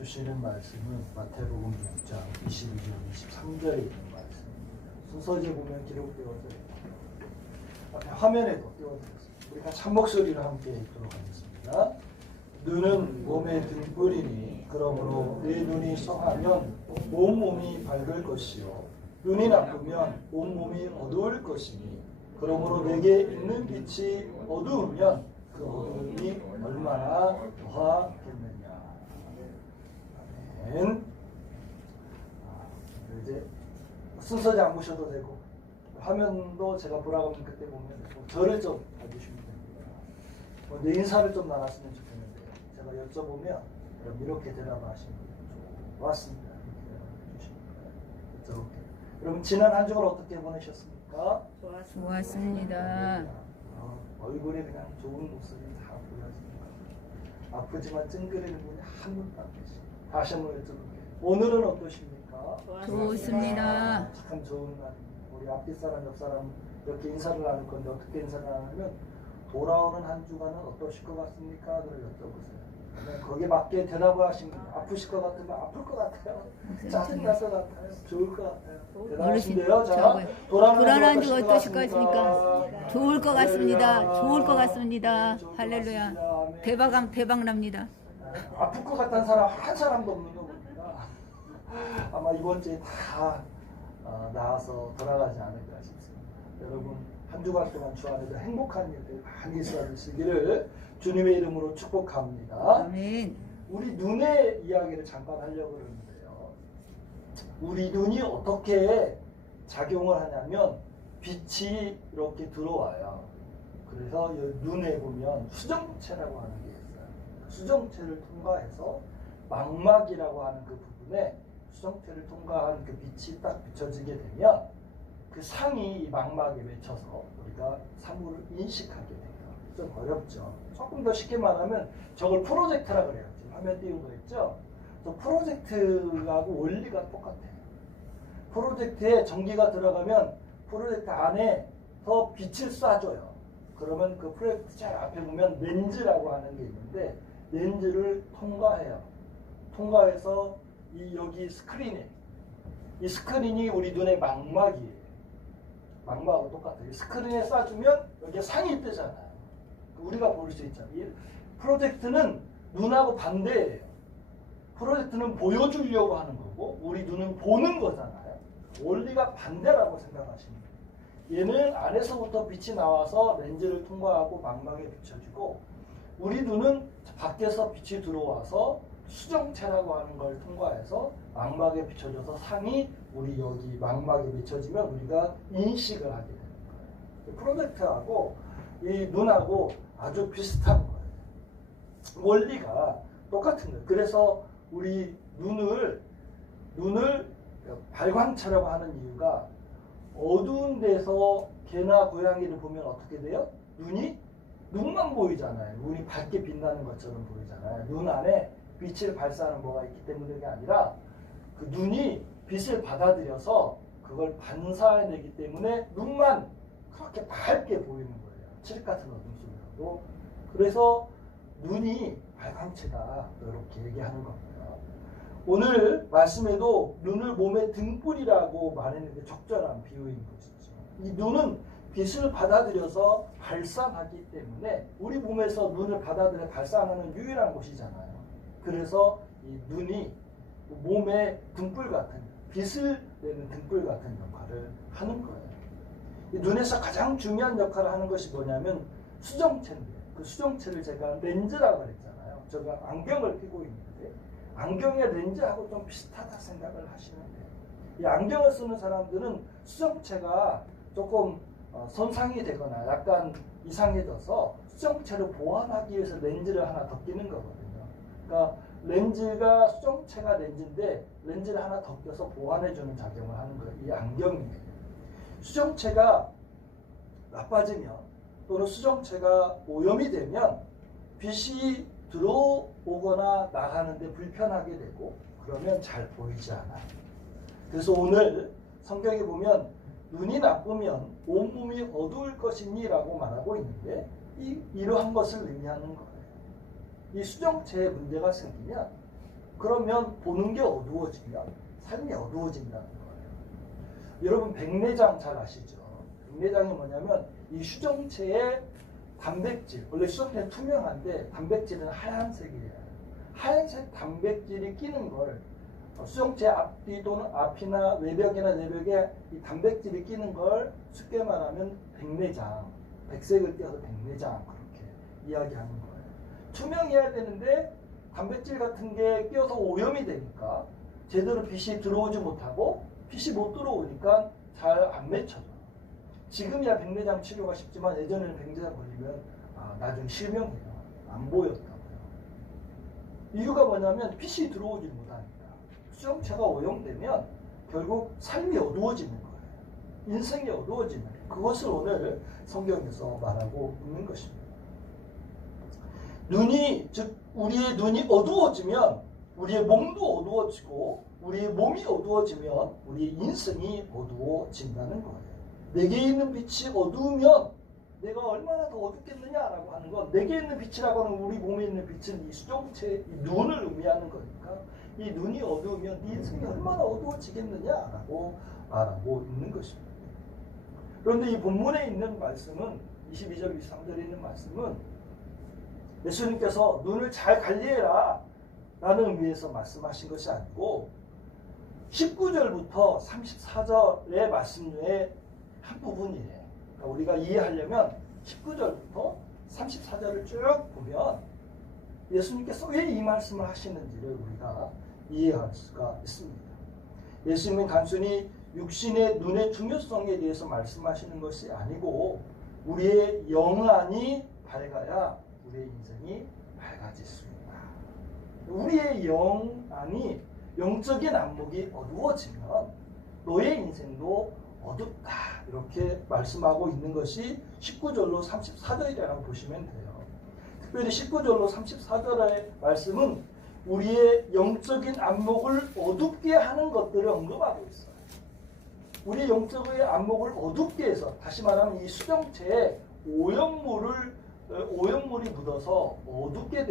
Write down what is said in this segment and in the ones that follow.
주시는 말씀은 마태복음 6장 22절 23절에 있는 말씀입니다. 순서지에 보면 기록되어져 있고 앞에 화면에도 띄워드렸습니다. 우리가 참 목소리를 함께 읽도록 하겠습니다. 눈은 몸의 등불이니 그러므로 내 눈이 성하면 온 몸이 밝을 것이요 눈이 나쁘면 온 몸이 어두울 것이니 그러므로 내게 있는 빛이 어두우면 그 어두움이 얼마나 더하겠느냐. 아멘. 이제 순서지 안 보셔도 되고 화면도 제가 보라고 하면 그때 보면 저를 좀 봐주시면 됩니다. 내 인사를 좀 나눴으면 좋겠는데 제가 여쭤보면 그럼 이렇게 대답하시면 좋았습니다. 이렇게 여러분 지난 한 주를 어떻게 보내셨습니까? 좋았습니다. 얼굴에 그냥 좋은 모습이 다 보여집니다. 아프지만 찡그리는 분이 한 분도 안 계시고 다시 한번 여쭤볼게요. 오늘은 어떠십니까? 좋습니다. 참 좋은 날입니다. 우리 앞뒤 사람, 옆 사람 이렇게 인사를 나눌 건데 어떻게 인사를 나누면 돌아오는 한 주간은 어떠실 것 같습니까? 를 여쭤보세요. 거기에 맞게 대답을 하시면 아프실 것 같으면 아플 것 같아요. 짜증날 것 같아요. 좋을 것 같아요. 대단하신데요. 자, 돌아오는 한 주 어떠실 것 같습니까? 좋을 것 같습니다. 좋을 것 같습니다. 할렐루야. 대박 납니다. 아플 것 같다는 사람 한 사람도 없는 거 봅니다. 아마 이번 주에 다 나와서 돌아가지 않을까 싶습니다. 여러분 한 주간 동안 주 안에도 행복한 일들 많이 있어지시기를 주님의 이름으로 축복합니다. 아멘. 우리 눈의 이야기를 잠깐 하려고 그러는데요. 우리 눈이 어떻게 작용을 하냐면 빛이 이렇게 들어와요. 그래서 눈에 보면 수정체라고 하는 게 있어요. 수정체를 통과해서 망막이라고 하는 그 부분에 수정체를 통과한 그 빛이 딱 비춰지게 되면 그 상이 망막에 맺혀서 우리가 사물을 인식하게 돼요. 좀 어렵죠. 조금 더 쉽게 말하면 저걸 프로젝트라 그래요. 지금 화면 띄운 거 있죠? 또 프로젝트하고 원리가 똑같아요. 프로젝트에 전기가 들어가면 프로젝트 안에 더 빛을 쏴줘요. 그러면 그 프로젝트 잘 앞에 보면 렌즈라고 하는 게 있는데 렌즈를 통과해요. 통과해서 여기 스크린에 이 스크린이 우리 눈의 망막이에요. 망막하고 똑같아요. 스크린에 쏴주면 여기에 상이 뜨잖아요. 우리가 볼 수 있잖아요. 이 프로젝트는 눈하고 반대예요. 프로젝트는 보여주려고 하는 거고 우리 눈은 보는 거잖아요. 원리가 반대라고 생각하시면 돼요. 얘는 안에서부터 빛이 나와서 렌즈를 통과하고 망막에 비춰지고 우리 눈은 밖에서 빛이 들어와서 수정체라고 하는 걸 통과해서 망막에 비춰져서 상이 우리 여기 망막에 비춰지면 우리가 인식을 하게 되는 거예요. 프로젝트하고 이 눈하고 아주 비슷한 거예요. 원리가 똑같은 거예요. 그래서 우리 눈을 발광체라고 하는 이유가 어두운 데서 개나 고양이를 보면 어떻게 돼요? 눈만 보이잖아요. 눈이 밝게 빛나는 것처럼 보이잖아요. 눈 안에 빛을 발사하는 뭐가 있기 때문에 그게 아니라 그 눈이 빛을 받아들여서 그걸 반사해내기 때문에 눈만 그렇게 밝게 보이는 거예요. 칠흑 같은 어둠 속에서도. 그래서 눈이 발광체다 이렇게 얘기하는 겁니다. 오늘 말씀에도 눈을 몸의 등불이라고 말했는데 적절한 비유인 것이죠. 이 눈은 빛을 받아들여서 발산하기 때문에 우리 몸에서 눈을 받아들여 발산하는 유일한 곳이잖아요. 그래서 이 눈이 몸의 등불 같은 빛을 내는 등불 같은 역할을 하는 거예요. 이 눈에서 가장 중요한 역할을 하는 것이 뭐냐면 수정체인데 그 수정체를 제가 렌즈라고 그랬잖아요. 제가 안경을 끼고 있는데 안경의 렌즈하고 좀 비슷하다 생각을 하시면 돼요. 이 안경을 쓰는 사람들은 수정체가 조금 손상이 되거나 약간 이상해져서 수정체를 보완하기 위해서 렌즈를 하나 더 끼는 거거든요. 그러니까 렌즈가 수정체가 렌즈인데 렌즈를 하나 더 껴서 보완해주는 작용을 하는 거예요. 이 안경이에요. 수정체가 나빠지면 또는 수정체가 오염이 되면 빛이 들어오거나 나가는데 불편하게 되고 그러면 잘 보이지 않아요. 그래서 오늘 성경에 보면 눈이 나쁘면 온몸이 어두울 것이니 라고 말하고 있는데 이러한 것을 의미하는 거예요. 이 수정체에 문제가 생기면 그러면 보는 게 어두워지면 삶이 어두워진다는 거예요. 여러분 백내장 잘 아시죠? 백내장이 뭐냐면 이 수정체의 단백질, 원래 수정체는 투명한데 단백질은 하얀색이에요. 하얀색 단백질이 끼는 걸 수정체 앞뒤 또는 앞이나 외벽이나 내벽에 이 단백질이 끼는 걸 쉽게 말하면 백내장, 백색을 띄어서 백내장 그렇게 이야기하는 거예요. 투명해야 되는데 단백질 같은 게 끼어서 오염이 되니까 제대로 빛이 들어오지 못하고 빛이 못 들어오니까 잘 안 맺혀져. 지금이야 백내장 치료가 쉽지만 예전에는 백내장 걸리면 나중에 실명해요. 안 보였다고요. 이유가 뭐냐면 빛이 들어오지 못하니까. 수정체가 오염되면 결국 삶이 어두워지는 거예요. 인생이 어두워지는 거예요. 그것을 오늘 성경에서 말하고 있는 것입니다. 즉 우리의 눈이 어두워지면 우리의 몸도 어두워지고 우리의 몸이 어두워지면 우리의 인생이 어두워진다는 거예요. 내게 있는 빛이 어두우면 내가 얼마나 더 어둡겠느냐라고 하는 건 내게 있는 빛이라고 하는 우리 몸에 있는 빛은 이 수정체, 이 눈을 의미하는 거니까 이 눈이 어두우면 네 인생이 얼마나 어두워지겠느냐라고 말하고 있는 것입니다. 그런데 이 본문에 있는 말씀은 22절, 23절에 있는 말씀은 예수님께서 눈을 잘 관리해라 라는 의미에서 말씀하신 것이 아니고 19절부터 34절의 말씀 중에 한 부분이에요. 그러니까 우리가 이해하려면 19절부터 34절을 쭉 보면 예수님께서 왜 이 말씀을 하시는지를 우리가 이해할 수가 있습니다. 예수님은 단순히 육신의 눈의 중요성에 대해서 말씀하시는 것이 아니고 우리의 영안이 밝아야 우리의 인생이 밝아질 수 있다. 우리의 영안이 영적인 안목이 어두워지면 너의 인생도 어둡다 이렇게 말씀하고 있는 것이 19절로 34절이라고 보시면 돼요. 특별히 19절로 34절의 말씀은 우리의 영적인 안목을 어둡게 하는 것들을 언급하고 있어요. 우리 영적인 안목을 어둡게 해서 다시 말하면 이 수정체에 오염물이 묻어서 어둡게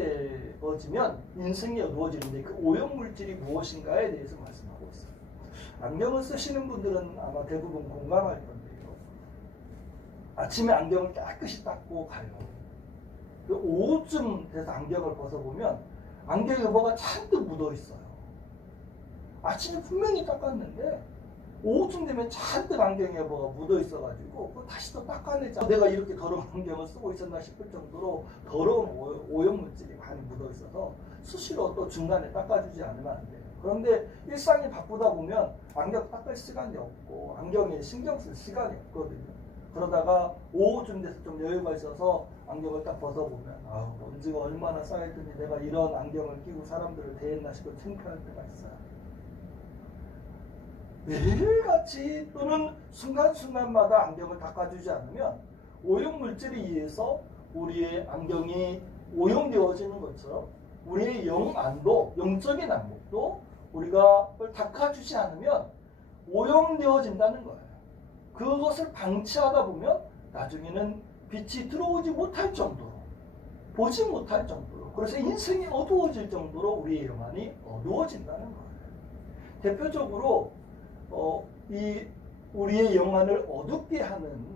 되어지면 인생이 어두워지는데 그 오염물질이 무엇인가에 대해서 말씀하고 있어요. 안경을 쓰시는 분들은 아마 대부분 공감할 건데요. 아침에 안경을 깨끗이 닦고 가요. 오후쯤 돼서 안경을 벗어보면 안경에 뭐가 잔뜩 묻어 있어요. 아침에 분명히 닦았는데 오후쯤 되면 잔뜩 안경에 뭐가 묻어 있어가지고 그거 다시 또 닦아내자. 내가 이렇게 더러운 안경을 쓰고 있었나 싶을 정도로 더러운 오염물질이 많이 묻어 있어서 수시로 또 중간에 닦아주지 않으면 안 돼요. 그런데 일상이 바쁘다 보면 안경 닦을 시간이 없고 안경에 신경 쓸 시간이 없거든요. 그러다가 오후쯤 돼서 좀 여유가 있어서 안경을 딱 벗어보면 먼지가 얼마나 쌓여있더니 내가 이런 안경을 끼고 사람들을 대했나 싶어 창피할 때가 있어요. 매일같이 또는 순간순간마다 안경을 닦아주지 않으면 오염물질에 의해서 우리의 안경이 오염되어지는 것처럼 우리의 영안도, 영적인 안목도 우리가 그걸 닦아주지 않으면 오염되어진다는 거예요. 그것을 방치하다 보면 나중에는 빛이 들어오지 못할 정도로, 보지 못할 정도로, 그래서 인생이 어두워질 정도로 우리의 영안이 어두워진다는 거예요. 대표적으로 우리의 영안을 어둡게 하는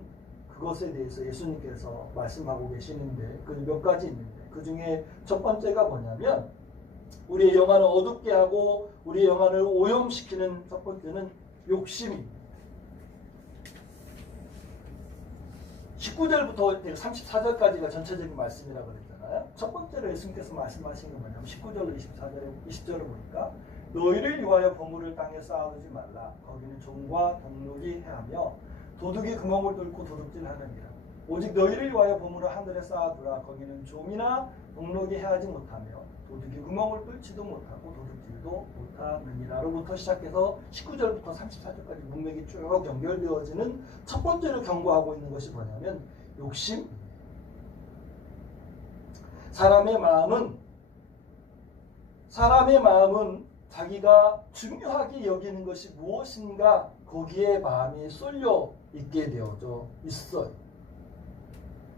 그것에 대해서 예수님께서 말씀하고 계시는데 그 몇 가지 있는데 그 중에 첫 번째가 뭐냐면 우리의 영안을 어둡게 하고 우리의 영안을 오염시키는 첫 번째는 욕심입니다. 19절부터 34절까지가 전체적인 말씀이라고 그랬잖아요. 첫 번째로 예수님께서 말씀하신 건 뭐냐면 19절로 20절을 보니까 너희를 위하여 보물을 땅에 쌓아두지 말라. 거기는 종과 동록이 해하며 도둑이 구멍을 뚫고 도둑질하느니라. 오직 너희를 위하여 보물을 하늘에 쌓아두라. 거기는 좀이나 동록이 해하지 못하며 도둑이 구멍을 뚫지도 못하고 도둑질도 못하느니라. 로부터 시작해서 19절부터 34절까지 문맥이 쭉 연결되어지는 첫 번째로 경고하고 있는 것이 뭐냐면 욕심. 사람의 마음은 자기가 중요하게 여기는 것이 무엇인가 거기에 마음이 쏠려 있게 되어져 있어요.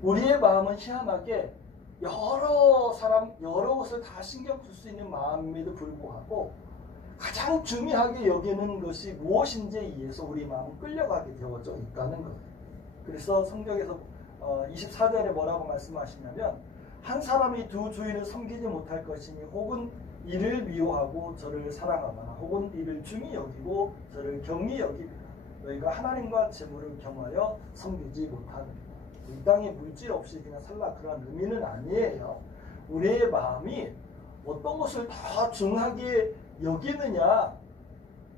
우리의 마음은 희한하게 여러 사람, 여러 것을 다 신경 쓸 수 있는 마음에도 불구하고 가장 중요하게 여기는 것이 무엇인지에 의해서 우리 마음은 끌려가게 되어져 있다는 거예요. 그래서 성경에서 24절에 뭐라고 말씀하시냐면 한 사람이 두 주인을 섬기지 못할 것이니 혹은 이를 미워하고 저를 사랑하거나 혹은 이를 중히 여기고 저를 경히 여기리라. 너희가 하나님과 재물을 겸하여 섬기지 못하느니라. 이 땅에 물질 없이 그냥 살라 그런 의미는 아니에요. 우리의 마음이 어떤 것을 더 중하게 여기느냐,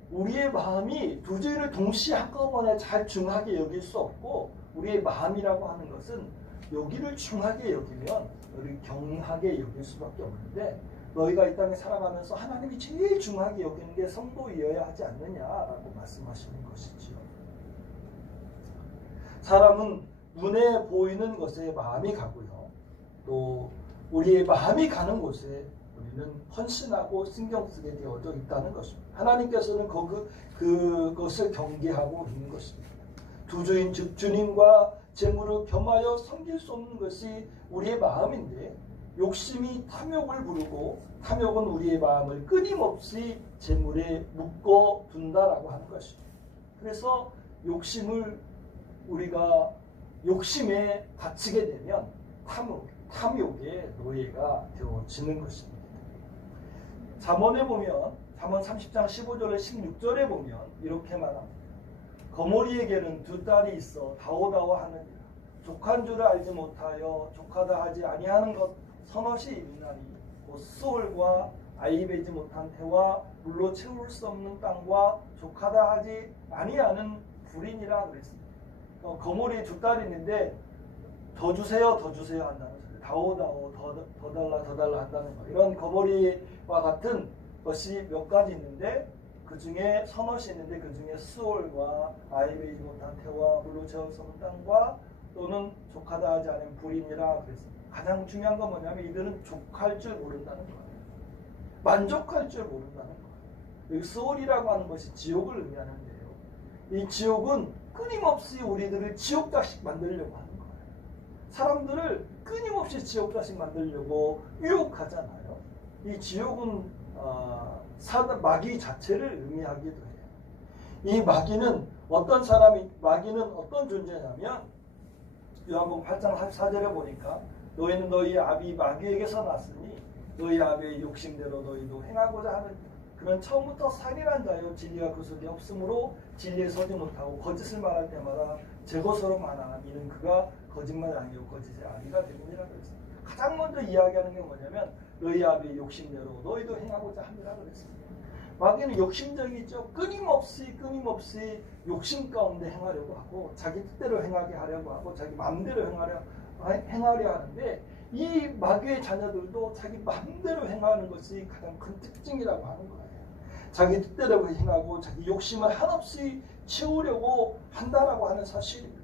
우리의 마음이 두 주의를 동시에 한꺼번에 잘 중하게 여길 수 없고, 우리의 마음이라고 하는 것은 여기를 중하게 여기면 너를 경하게 여길 수밖에 없는데, 너희가 이 땅에 살아가면서 하나님이 제일 중하게 여기는 게 성도이어야 하지 않느냐라고 말씀하시는 것이지요. 사람은 눈에 보이는 것에 마음이 가고요, 또 우리의 마음이 가는 곳에 우리는 헌신하고 신경 쓰게 되어져 있다는 것입니다. 하나님께서는 그것을 경계하고 있는 것입니다. 두 주인 즉 주님과 재물을 겸하여 섬길 수 없는 것이 우리의 마음인데, 욕심이 탐욕을 부르고 탐욕은 우리의 마음을 끊임없이 재물에 묶어 둔다라고 하는 것입니다. 그래서 우리가 욕심에 갇히게 되면 탐욕의 노예가 되어지는 것입니다. 잠언에 보면, 잠언 30장 15절에 16절에 보면 이렇게 말합니다. 거머리에게는 두 딸이 있어 다오다오하느니라. 족한 줄을 알지 못하여 족하다 하지 아니하는 것 서너시 있나니 곧 수월과 아이배지 못한 태와 물로 채울 수 없는 땅과 족하다 하지 아니하는 불인이라 그랬습니다. 거머리에 두 딸이 있는데 더 주세요 한다는 소리, 다오다오 더 달라 한다는 거. 이런 거머리와 같은 것이 몇 가지 있는데, 그 중에 서너시 있는데 그 중에 수월과 아이배지 못한 태와 물로 채울 수 없는 땅과 또는 족하다 하지 않은 불인이라 그랬습니다. 가장 중요한 건 뭐냐면 이들은 족할 줄 모른다는 거예요. 만족할 줄 모른다는 거예요. 수월이라고 하는 것이 지옥을 의미하는데요, 이 지옥은 끊임없이 우리들을 지옥자식 만들려고 하는 거예요. 사람들을 끊임없이 지옥자식 만들려고 유혹하잖아요. 이 지옥은 마귀 자체를 의미하기도 해요. 이 마귀는 어떤 존재냐면, 요한복음 8장 14절에 보니까 너희는 너희 아비 마귀에게서 났으니 너희 아비의 욕심대로 너희도 행하고자 하는, 그는 처음부터 살인한 자요 진리가 그 속에 없으므로 진리에 서지 못하고 거짓을 말할 때마다 제 것으로 말하나 이는 그가 거짓말이 아니요 거짓의 아비가 되느니라 그랬습니다. 가장 먼저 이야기하는 게 뭐냐면 너희 아비의 욕심대로 너희도 행하고자 합니다 그랬습니다. 마귀는 욕심적이죠. 끊임없이 욕심 가운데 행하려고 하고, 자기 뜻대로 행하게 하려고 하고, 자기 마음대로 행하려 하는데, 이 마귀의 자녀들도 자기 마음대로 행하는 것이 가장 큰 특징이라고 하는 거예요. 자기 뜻대로 행하고 자기 욕심을 한없이 채우려고 한다라고 하는 사실입니다.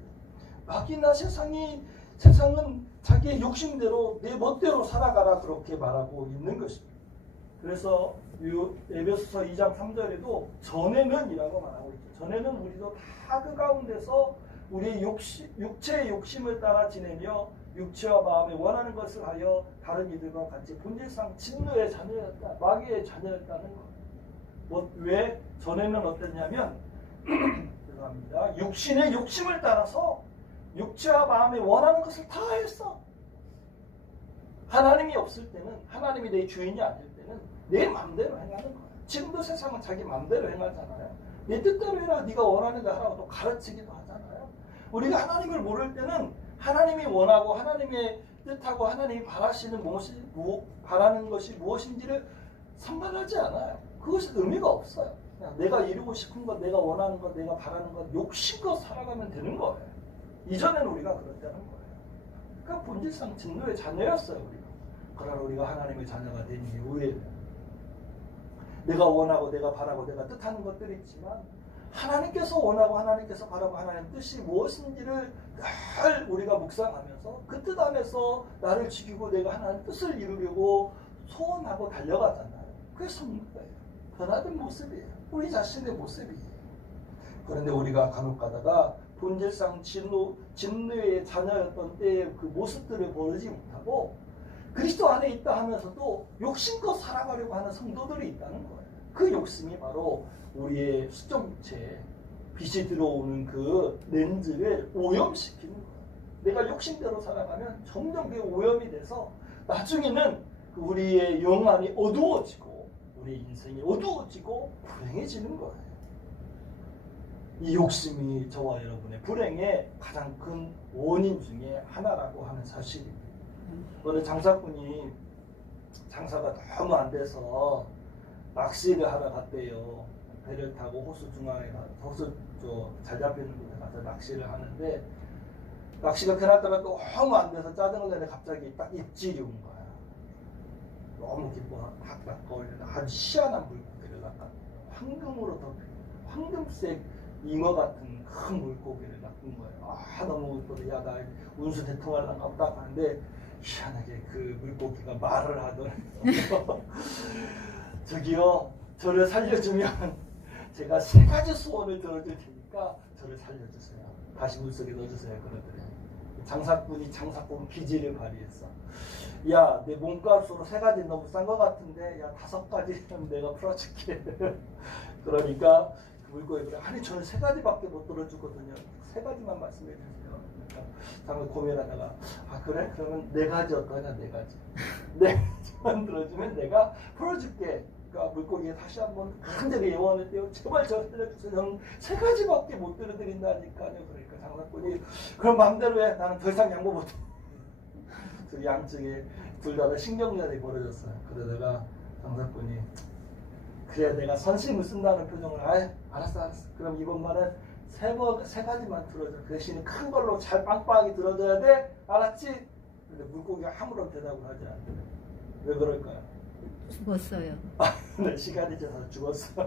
마귀나 세상은 자기의 욕심대로 내 멋대로 살아가라 그렇게 말하고 있는 것입니다. 그래서 에베소서 2장 3절에도 전에는 이라고 말하고 있죠. 전에는 우리도 다 그 가운데서 우리의 육체의 욕심을 따라 지내며 육체와 마음에 원하는 것을 하여 다른 이들과 같이 본질상 진노의 자녀였다, 마귀의 자녀였다는 것. 왜? 전에는 어땠냐면 죄송합니다. 육신의 욕심을 따라서 육체와 마음에 원하는 것을 다 했어. 하나님이 없을 때는, 하나님이 내 주인이 아닐 때는 내 마음대로 행하는 거야. 지금도 세상은 자기 마음대로 행하잖아요. 내 뜻대로 해라, 네가 원하는 거 하라고 또 가르치기도 하잖아요. 우리가 하나님을 모를 때는 하나님이 원하고 하나님의 뜻하고 하나님이 바라는 것이 무엇인지를 상관하지 않아요. 그것이 의미가 없어요. 그냥 내가 이루고 싶은 것, 내가 원하는 것, 내가 바라는 것, 욕심껏 살아가면 되는 거예요. 이전에는 우리가 그랬다는 거예요. 그러니까 본질상 진노의 자녀였어요, 우리가. 그러나 우리가 하나님의 자녀가 된 이후에 내가 원하고 내가 바라고 내가 뜻하는 것들이 있지만, 하나님께서 원하고 하나님께서 바라고 하나님 뜻이 무엇인지를 늘 우리가 묵상하면서 그 뜻 안에서 나를 지키고 내가 하나님 뜻을 이루려고 소원하고 달려가잖아요. 그게 성도예요. 변화된 모습이에요. 우리 자신의 모습이에요. 그런데 우리가 간혹 가다가 본질상 진노의 자녀였던 때의 그 모습들을 버리지 못하고 그리스도 안에 있다 하면서도 욕심껏 살아가려고 하는 성도들이 있다는 거예요. 그 욕심이 바로 우리의 수정체에 빛이 들어오는 그 렌즈를 오염시키는 거예요. 내가 욕심대로 살아가면 점점 그게 오염이 돼서 나중에는 우리의 영안이 어두워지고 우리의 인생이 어두워지고 불행해지는 거예요. 이 욕심이 저와 여러분의 불행의 가장 큰 원인 중에 하나라고 하는 사실입니다. 어느 장사꾼이 장사가 너무 안 돼서 낚시를 하러 갔대요. 배를 타고 호수 중앙에 호수 잘 잡히는 곳에 가서 낚시를 하는데 낚시가 그날따라 너무 안 돼서 짜증을 내네 갑자기 딱 입질이 온 거야. 너무 기뻐 막 낚아올려서 아주 희한한 물고기를 낚았대요. 황금으로 덮인 황금색 잉어 같은 큰 물고기를 낚은 거예요. 아 너무 기뻐서 야 나 운수 대통하려나 보다 하는데 희한하게 그 물고기가 말을 하더라고요. 저기요 저를 살려주면 제가 3가지 소원을 들어줄 테니까 저를 살려주세요. 다시 물속에 넣어주세요. 그러더래요. 장사꾼이 장사꾼 기질을 발휘했어. 야 내 몸값으로 3가지 너무 싼 것 같은데 야 5가지는 내가 풀어줄게. 그러니까 그 물고기 그래 아니 저는 3가지밖에 못 들어주거든요. 3가지만 말씀해 주세요. 그러니까 장사 고민하다가 아 그래? 그러면 4가지 어떠냐 4가지. 4가지만 들어주면 내가 풀어줄게. 그러니까 물고기에 다시 한번 간절히 예원했대요. 제발 저 살려주세요. 저는 3가지밖에 못 들어드린다니까요. 그러니까 장사꾼이 그럼 마음대로 해. 나는 더 이상 양보 못해. 그 양쪽에 둘 다 신경전이 벌어졌어요. 그러다가 장사꾼이 그래 내가 선심을 쓴다는 표정을 알았어. 그럼 이번만은 3가지만 들어줘. 그 대신에 큰 걸로 잘 빵빵하게 들어줘야 돼. 알았지? 근데 물고기가 아무런 대답을 하지 않더래요. 왜 그럴까요? 죽었어요. 네, 시간이 지나서 죽었어.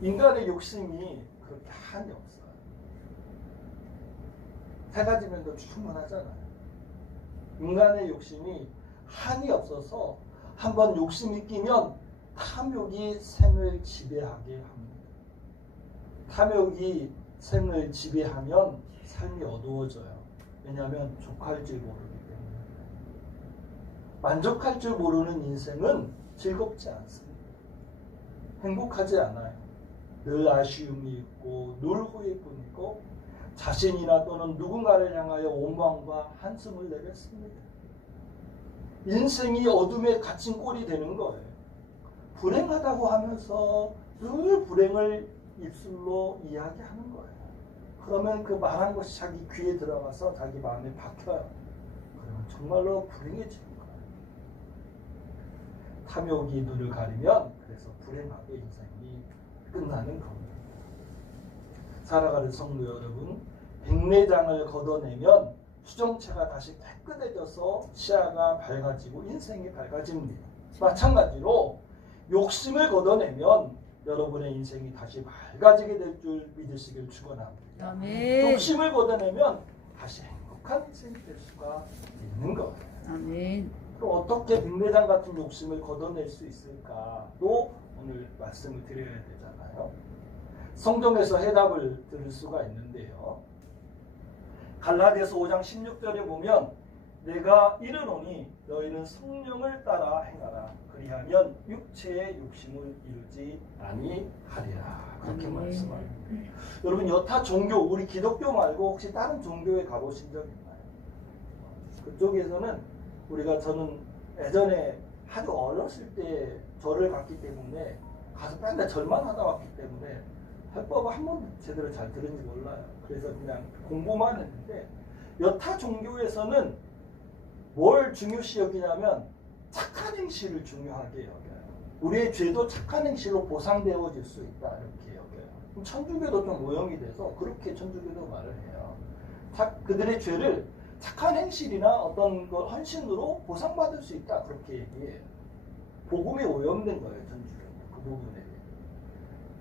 인간의 욕심이 그렇게 한이 없어요. 3가지면 더 충분하잖아요. 인간의 욕심이 한이 없어서 한번 욕심이 끼면 탐욕이 생을 지배하게 합니다. 탐욕이 생을 지배하면 삶이 어두워져요. 왜냐하면 족할 줄 모르기 때문에. 만족할 줄 모르는 인생은 즐겁지 않습니다. 행복하지 않아요. 늘 아쉬움이 있고 늘 후회뿐이고 자신이나 또는 누군가를 향하여 원망과 한숨을 내뱉습니다. 인생이 어둠에 갇힌 꼴이 되는 거예요. 불행하다고 하면서 늘 불행을 입술로 이야기하는 거예요. 그러면 그 말한 것이 자기 귀에 들어가서 자기 마음에 박혀요. 그러면 정말로 불행해지는 거예요. 탐욕이 눈을 가리면 그래서 불행하게 인생이 끝나는 겁니다. 살아가는 성도 여러분, 백내장을 걷어내면 수정체가 다시 깨끗해져서 시야가 밝아지고 인생이 밝아집니다. 마찬가지로 욕심을 걷어내면 여러분의 인생이 다시 밝아지게 될 줄 믿으시길 축원합니다. 아멘. 욕심을 걷어내면 다시 행복한 인생이 될 수가 있는 거예요. 아멘. 그럼 어떻게 백내장 같은 욕심을 걷어낼 수 있을까도 오늘 말씀을 드려야 되잖아요. 성경에서 해답을 들을 수가 있는데요. 갈라디아서 5장 16절에 보면 내가 이르노니 너희는 성령을 따라 행하라. 그리하면 육체의 욕심을 이루지 아니하리라. 그렇게 말씀합니다. 여러분 여타 종교 우리 기독교 말고 혹시 다른 종교에 가보신 적 있나요? 그쪽에서는 저는 예전에 아주 어렸을 때 절을 갔기 때문에 가서 맨날 절만 하다 왔기 때문에 헌법을 한 번도 제대로 잘 들은지 몰라요. 그래서 그냥 공부만 했는데 여타 종교에서는 뭘 중요시 여기냐면 착한 행실을 중요하게 여겨요. 우리의 죄도 착한 행실로 보상되어질 수 있다 이렇게 여겨요. 그럼 천주교도 좀 오염이 돼서 그렇게 천주교도 말을 해요. 그들의 죄를 착한 행실이나 어떤 그 헌신으로 보상받을 수 있다 그렇게 얘기해요. 복음이 오염된 거예요. 천주교는 그 부분에.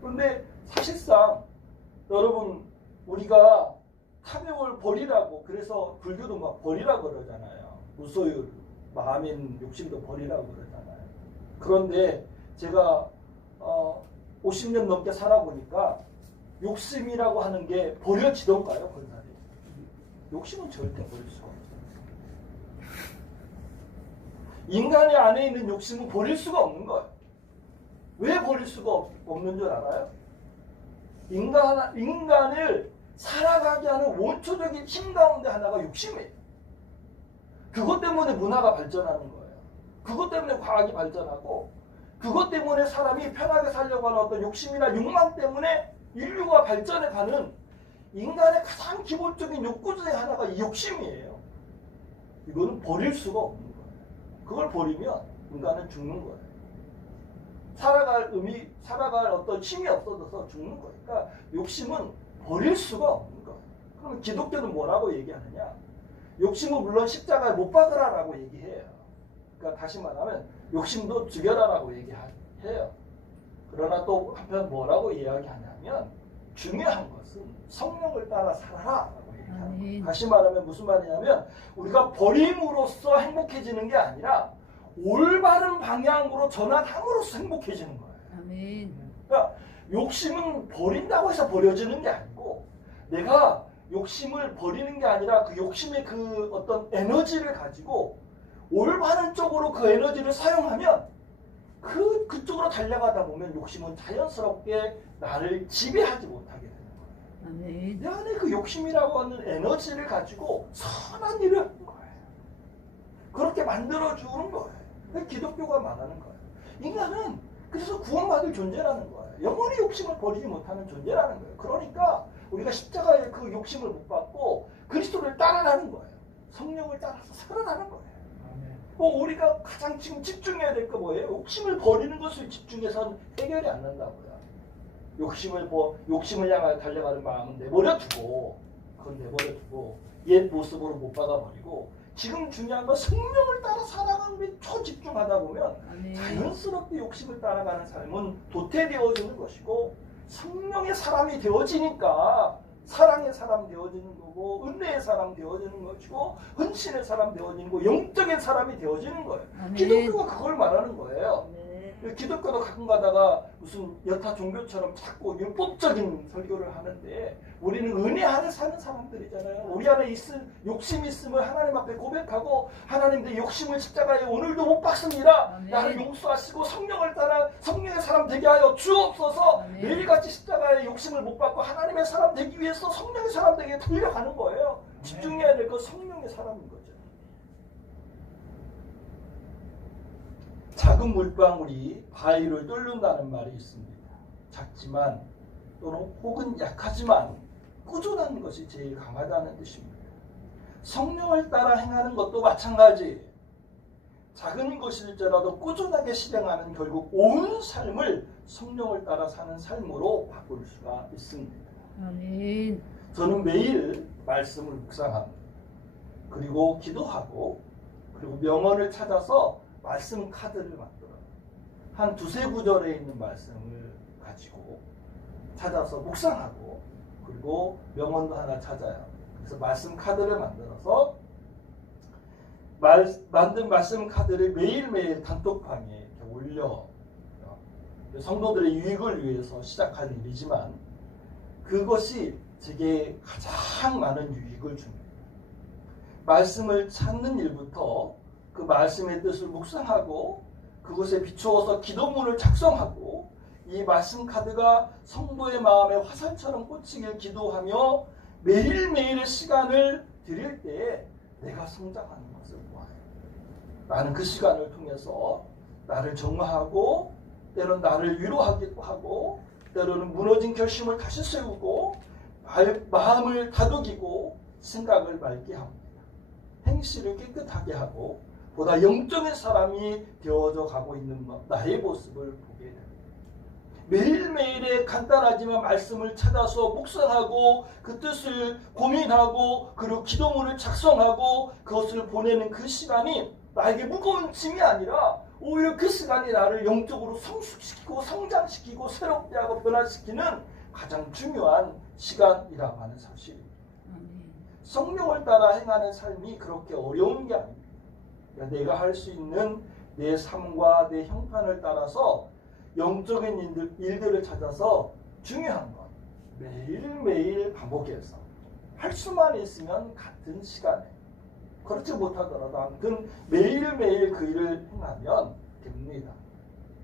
그런데 사실상 여러분 우리가 탐욕을 버리라고 그래서 불교도 막 버리라고 그러잖아요. 무소유, 마음인 욕심도 버리라고 그러잖아요. 그런데 제가 50년 넘게 살아보니까 욕심이라고 하는 게 버려지던가요? 권사님? 욕심은 절대 버릴 수가 없어요. 인간의 안에 있는 욕심은 버릴 수가 없는 거예요. 왜 버릴 수가 없는 줄 알아요? 인간을 살아가게 하는 원초적인 힘 가운데 하나가 욕심이에요. 그것 때문에 문화가 발전하는 거예요. 그것 때문에 과학이 발전하고, 그것 때문에 사람이 편하게 살려고 하는 어떤 욕심이나 욕망 때문에 인류가 발전해가는 인간의 가장 기본적인 욕구 중에 하나가 이 욕심이에요. 이거는 버릴 수가 없는 거예요. 그걸 버리면 인간은 죽는 거예요. 살아갈 어떤 힘이 없어져서 죽는 거니까 욕심은 버릴 수가 없는 거예요. 그러면 기독교는 뭐라고 얘기하느냐? 욕심은 물론 십자가에 못 박으라라고 얘기해요. 그러니까 다시 말하면 욕심도 죽여라라고 얘기해요. 그러나 또 한편 뭐라고 이야기하냐면 중요한 것은 성령을 따라 살아라라고 얘기하는 거예요. 다시 말하면 무슨 말이냐면 우리가 버림으로써 행복해지는 게 아니라 올바른 방향으로 전환함으로써 행복해지는 거예요. 아멘. 그러니까 욕심은 버린다고 해서 버려지는 게 아니고, 내가 욕심을 버리는 게 아니라 그 욕심의 그 어떤 에너지를 가지고 올바른 쪽으로 그 에너지를 사용하면 그쪽으로 달려가다 보면 욕심은 자연스럽게 나를 지배하지 못하게 되는 거예요. 아멘. 내 안에 그 욕심이라고 하는 에너지를 가지고 선한 일을 하는 거예요. 그렇게 만들어주는 거예요. 기독교가 말하는 거예요. 인간은 그래서 구원받을 존재라는 거예요. 영원히 욕심을 버리지 못하는 존재라는 거예요. 그러니까 우리가 십자가의 그 욕심을 못 받고 그리스도를 따라가는 거예요. 성령을 따라서 살아나는 거예요. 우리가 가장 지금 집중해야 될 거 뭐예요? 욕심을 버리는 것을 집중해서는 해결이 안 난다고요. 욕심을 향하여 달려가는 마음은 내버려두고, 옛 모습으로 못 박아버리고, 지금 중요한 건 성령을 따라 살아가는 데 초집중하다 보면 자연스럽게 욕심을 따라가는 삶은 도태되어지는 것이고, 성령의 사람이 되어지니까 사랑의 사람 되어지는 거고, 은혜의 사람 되어지는 것이고, 헌신의 사람 되어지는 거고, 영적인 사람이 되어지는 거예요. 기독교가 그걸 말하는 거예요. 기독교도 가끔 가다가 무슨 여타 종교처럼 자꾸 율법적인 설교를 하는데, 우리는 은혜 안에 사는 사람들이잖아요. 우리 안에 욕심이 있음을 하나님 앞에 고백하고, 하나님 내 욕심을 십자가에 오늘도 못 박습니다. 나를 용서하시고 성령을 따라 성령의 사람 되게 하여 주옵소서. 매일같이 십자가에 욕심을 못 받고 하나님의 사람 되기 위해서 성령의 사람 되게 달려가는 거예요. 집중해야 될 건 성령의 사람인 거죠. 작은 물방울이 바위를 뚫는다는 말이 있습니다. 작지만 또는 혹은 약하지만 꾸준한 것이 제일 강하다는 뜻입니다. 성령을 따라 행하는 것도 마찬가지예요. 작은 것일지라도 꾸준하게 실행하면 결국 온 삶을 성령을 따라 사는 삶으로 바꿀 수가 있습니다. 아멘. 저는 매일 말씀을 묵상합니다. 그리고 기도하고, 그리고 명언을 찾아서 말씀 카드를 만들어요. 한 두세 구절에 있는 말씀을 가지고 찾아서 묵상하고, 그리고 명언도 하나 찾아요. 그래서 말씀 카드를 만들어서 만든 말씀 카드를 매일매일 단톡방에 이렇게 올려, 성도들의 유익을 위해서 시작한 일이지만 그것이 제게 가장 많은 유익을 줍니다. 말씀을 찾는 일부터 그 말씀의 뜻을 묵상하고 그것에 비추어서 기도문을 작성하고, 이 말씀 카드가 성도의 마음에 화살처럼 꽂히길 기도하며 매일매일의 시간을 드릴 때에 내가 성장하는 것을 보아요. 나는 그 시간을 통해서 나를 정화하고, 때로는 나를 위로하기도 하고, 때로는 무너진 결심을 다시 세우고, 마음을 다독이고, 생각을 맑게 합니다. 행실을 깨끗하게 하고, 보다 영적인 사람이 되어져 가고 있는 나의 모습을 보게 됩니다. 매일매일의 간단하지만 말씀을 찾아서 묵상하고, 그 뜻을 고민하고, 그리고 기도문을 작성하고 그것을 보내는 그 시간이 나에게 무거운 짐이 아니라 오히려 그 시간이 나를 영적으로 성숙시키고 성장시키고 새롭게 하고 변화시키는 가장 중요한 시간이라고 하는 사실입니다. 성령을 따라 행하는 삶이 그렇게 어려운 게 아닙니다. 내가 할 수 있는 내 삶과 내 형편을 따라서 영적인 일들을 찾아서 중요한 건 매일매일 반복해서 할 수만 있으면 같은 시간에, 그렇지 못하더라도 아무튼 매일매일 그 일을 행하면 됩니다.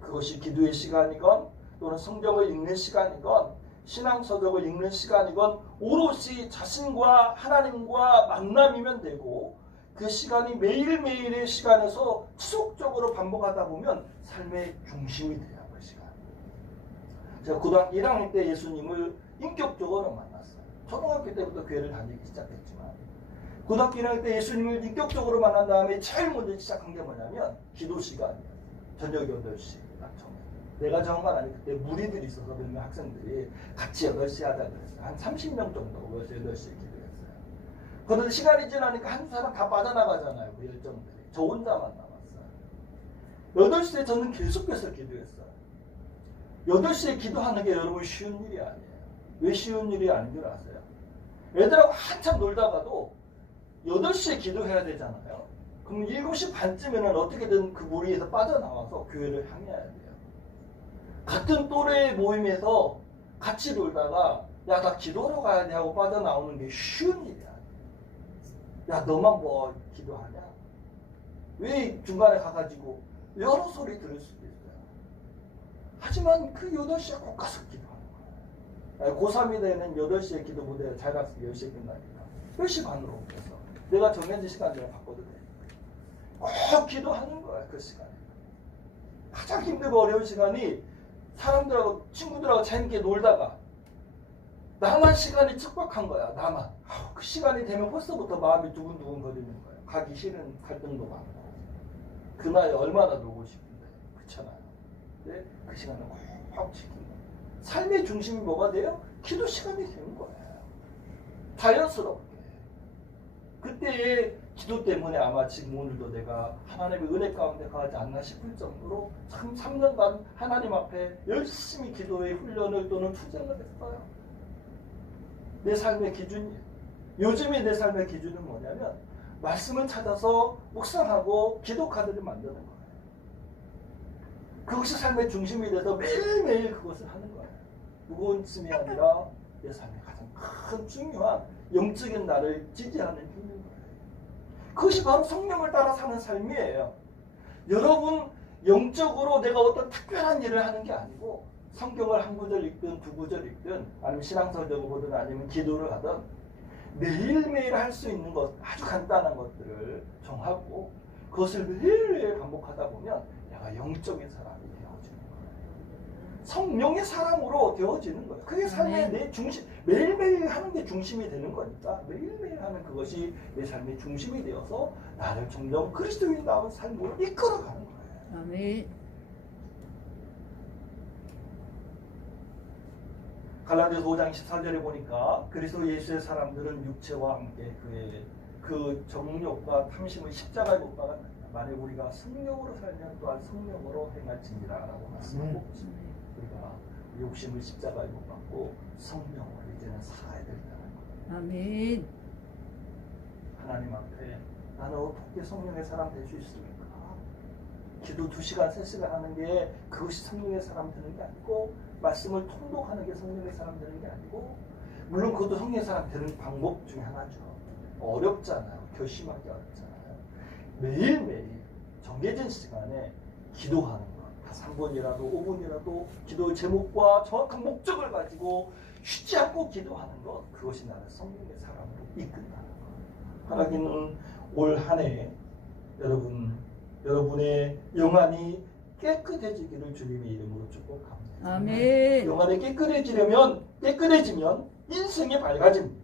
그것이 기도의 시간이건 또는 성경을 읽는 시간이건 신앙서적을 읽는 시간이건 오롯이 자신과 하나님과 만남이면 되고, 그 시간이 매일매일의 시간에서 지속적으로 반복하다 보면 삶의 중심이 돼요. 그 시간. 제가 고등학교 1학년 때 예수님을 인격적으로 만났어요. 초등학교 때부터 교회를 다니기 시작했지만 고등학교 1학년 때 예수님을 인격적으로 만난 다음에 제일 먼저 시작한 게 뭐냐면 기도 시간이에요. 저녁 8시 처음에. 내가 정한 건 아니고 그때 무리들이 있어서 몇 명 학생들이 같이 8시에 하자 그랬어요. 한 30명 정도 모여서 8시에 기도했어요. 그런데 시간이 지나니까 한 사람 다 빠져나가잖아요. 그 열정들이. 저 혼자만 남았어요. 8시에 저는 계속해서 기도했어요. 8시에 기도하는 게 여러분 쉬운 일이 아니에요. 왜 쉬운 일이 아닌 줄 아세요? 애들하고 한참 놀다가도 8시에 기도해야 되잖아요. 그럼 7시 반쯤에는 어떻게든 그 무리에서 빠져나와서 교회를 향해야 돼요. 같은 또래의 모임에서 같이 놀다가 야, 나 기도하러 가야 돼 하고 빠져나오는 게 쉬운 일이 아니에요. 야, 너만 뭐 기도하냐? 왜 중간에 가가지고 여러 소리 들을 수도 있어요. 하지만 그 8시에 꼭 가서 기도하는 거예요. 고3이 되는 8시에 기도 무대 자율학습 10시에 끝나니까 10시 반으로 옮겨서 내가 정해진 시간 내가 바꿔도 돼. 꼭 기도하는 거야. 그 시간에. 가장 힘들고 어려운 시간이 사람들하고 친구들하고 재밌게 놀다가 나만 시간이 촉박한 거야. 나만. 그 시간이 되면 벌써부터 마음이 두근두근 거리는 거야. 가기 싫은 갈등도 많고. 그 나이에 얼마나 놀고 싶은데. 그렇잖아요. 근데 그 시간을 꼭 지키는 거예요. 삶의 중심이 뭐가 돼요? 기도 시간이 되는 거예요. 자연스럽게. 그때의 기도 때문에 아마 지금 오늘도 내가 하나님의 은혜 가운데 가지 않나 싶을 정도로 참 3년간 하나님 앞에 열심히 기도의 훈련을 또는 투쟁을 했어요. 내 삶의 기준이에요. 요즘의 내 삶의 기준은 뭐냐면 말씀을 찾아서 묵상하고 기도 카드를 만드는 거예요. 그것이 삶의 중심이 돼서 매일매일 그것을 하는 거예요. 무거운 짐이 아니라 내 삶의 가장 큰 중요한 영적인 나를 지지하는 힘인 거예요. 그것이 바로 성령을 따라 사는 삶이에요. 여러분 영적으로 내가 어떤 특별한 일을 하는 게 아니고 성경을 한 구절 읽든 두 구절 읽든 아니면 신앙서적을 보든 아니면 기도를 하든 매일매일 할 수 있는 것 아주 간단한 것들을 정하고 그것을 매일매일 반복하다 보면 내가 영적인 사람이 되어지는 거예요. 성령의 사람으로 되어지는 거예요. 그게 삶의 내 중심, 매일매일 하는 게 중심이 되는 거니까 매일매일 하는 그것이 내 삶의 중심이 되어서 나를 점점 그리스도인다운 삶으로 이끌어가는 거예요. 아멘. 갈라디아서 5장 14절에 보니까 그리스도 예수의 사람들은 육체와 함께 그의 그 정욕과 탐심을 십자가에 못 박았다. 만약 우리가 성령으로 살면 또한 성령으로 행할지니라 라고 말씀하고 있습니다. 우리가 욕심을 십자가에 못 박고 성령으로 이제는 살아야 된다는 거예요. 아멘. 하나님 앞에 나는 어떻게 성령의 사람 될 수 있습니까? 기도 2시간, 3시간 하는 게 그것이 성령의 사람 되는 게 아니고 말씀을 통독하는 게 성령의 사람 되는 게 아니고 물론 그것도 성령의 사람 되는 방법 중에 하나죠. 어렵잖아요. 결심하기 어렵잖아요. 매일매일 정해진 시간에 기도하는 것. 3분이라도 5분이라도 기도의 제목과 정확한 목적을 가지고 쉬지 않고 기도하는 것. 그것이 나를 성령의 사람으로 이끈다는 것. 하나님은 올 한 해 여러분의 영안이 깨끗해지기를 주님의 이름으로 축복합니다. 아멘. 영안이 깨끗해지면 인생이 밝아집니다.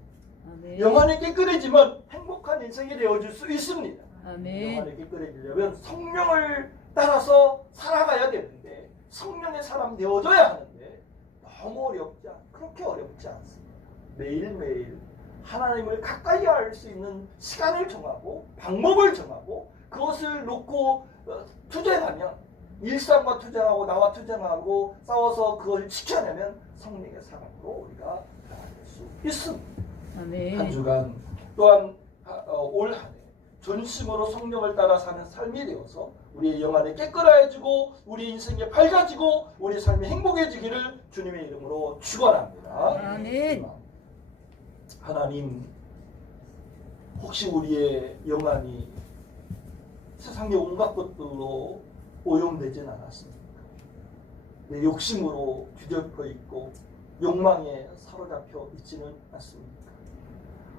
아멘. 영안이 깨끗해지면 행복한 인생이 되어질 수 있습니다. 아멘. 영안이 깨끗해지려면 성령을 따라서 살아가야 되는데 성령의 사람 되어져야 하는데 너무 그렇게 어렵지 않습니다. 매일매일 하나님을 가까이 할 수 있는 시간을 정하고 방법을 정하고 그것을 놓고 투쟁하면 일상과 투쟁하고 나와 투쟁하고 싸워서 그걸 지켜내면 성령의 사람으로 우리가 될 수 있습니다. 아멘. 한 주간 또한 올 한 해 전심으로 성령을 따라 사는 삶이 되어서 우리의 영안이 깨끗해지고 우리 인생이 밝아지고 우리 삶이 행복해지기를 주님의 이름으로 축원합니다. 아멘. 하나님 혹시 우리의 영안이 세상의 온갖 것들로 오염되진 않았습니까? 내 욕심으로 뒤덮여 있고 욕망에 사로잡혀 있지는 않습니까?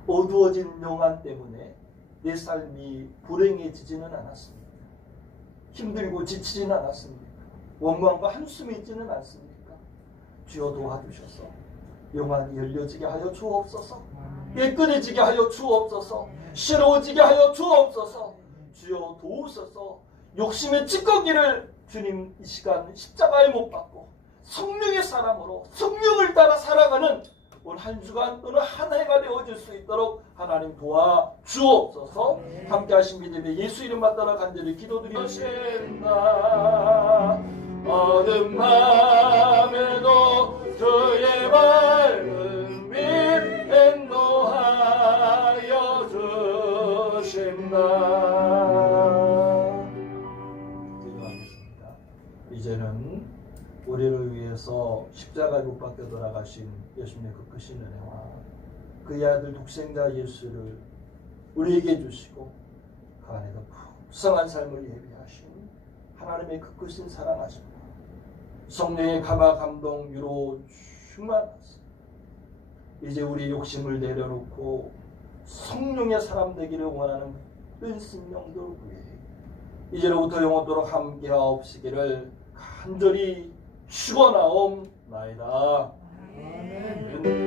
어두워진 영안 때문에 내 삶이 불행해지지는 않았습니까? 힘들고 지치지는 않았습니까? 원망과 한숨이 있지는 않습니까? 주여 도와주셔서 영안이 열려지게 하여 주옵소서. 깨끗해지게 하여 주옵소서. 새로워지게 하여 주옵소서. 주여 도우소서. 욕심의 찌꺼기를 주님 이 시간 십자가에 못 박고 성령의 사람으로 성령을 따라 살아가는 오늘 한 주간 또는 한 해가 되어질 수 있도록 하나님 도와 주옵소서. 함께 하신 믿음에 예수 이름 받들어 간절히 기도드리옵나이다. 어둠 밤에도 주의 밝은 빛 인도하여 주신다. 기도하겠습니다. 이제는 우리를 위해서 십자가에 못 박혀 돌아가신 예수님의 그 크신 은혜와 그의 아들 독생자 예수를 우리에게 주시고 그 안에도 풍성한 삶을 예비하신 하나님의 그 크신 사랑하심과 성령의 감화 감동 유로 충만하사 이제 우리 욕심을 내려놓고 성령의 사람 되기를 원하는 모든 심령들 위해 이제로부터 영원토록 함께하옵시기를 간절히 축원하옵나이다. 아멘.